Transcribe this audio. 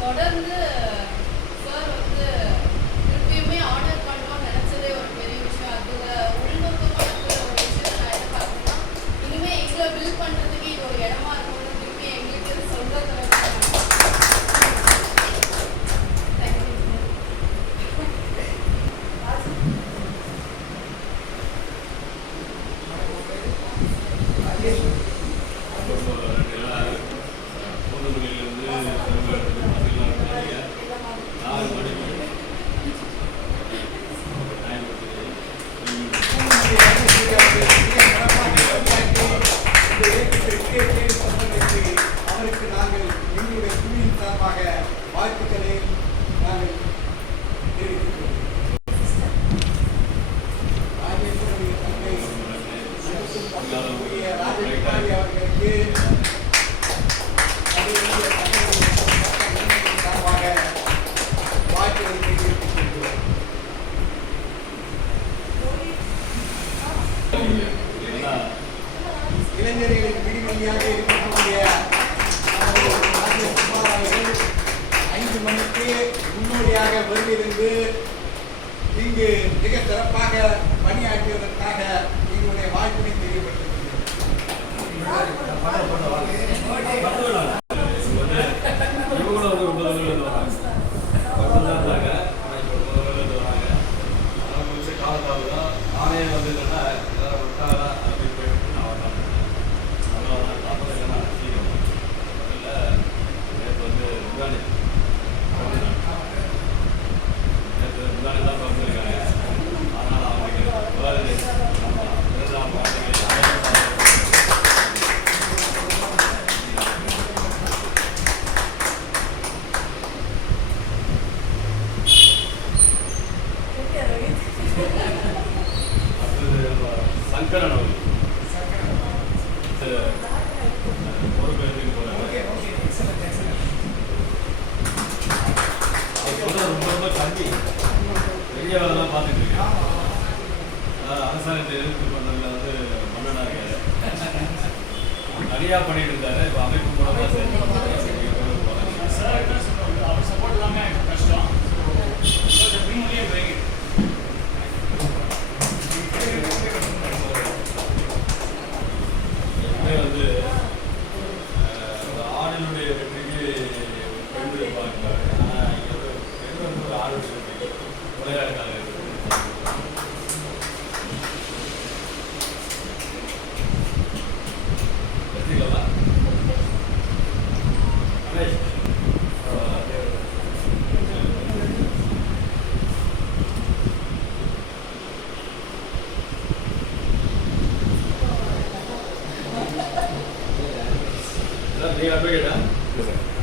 தொடர்ந்து இளைஞர்களின் பிடிமணியாக இருக்கக்கூடிய ஐந்து மணிக்கு முன்னோடியாக வருந்திருந்து இங்கு மிக சிறப்பாக பணியாற்றுவதற்காக எங்களுடைய சங்கரன் அவர்கள் சில பொறுப்பு எடுத்துக்க போகிறாங்க கல்வி பெரிய வேலைலாம் பார்த்துட்டு இருக்கேன் அரசாங்கத்தை எதிர்ப்பு பண்ணுறதுல வந்து மன்னனாக நிறையா பண்ணிட்டு இருந்தாரு இப்போ அமைப்பு மூலமாக They are better, huh? Yes, sir.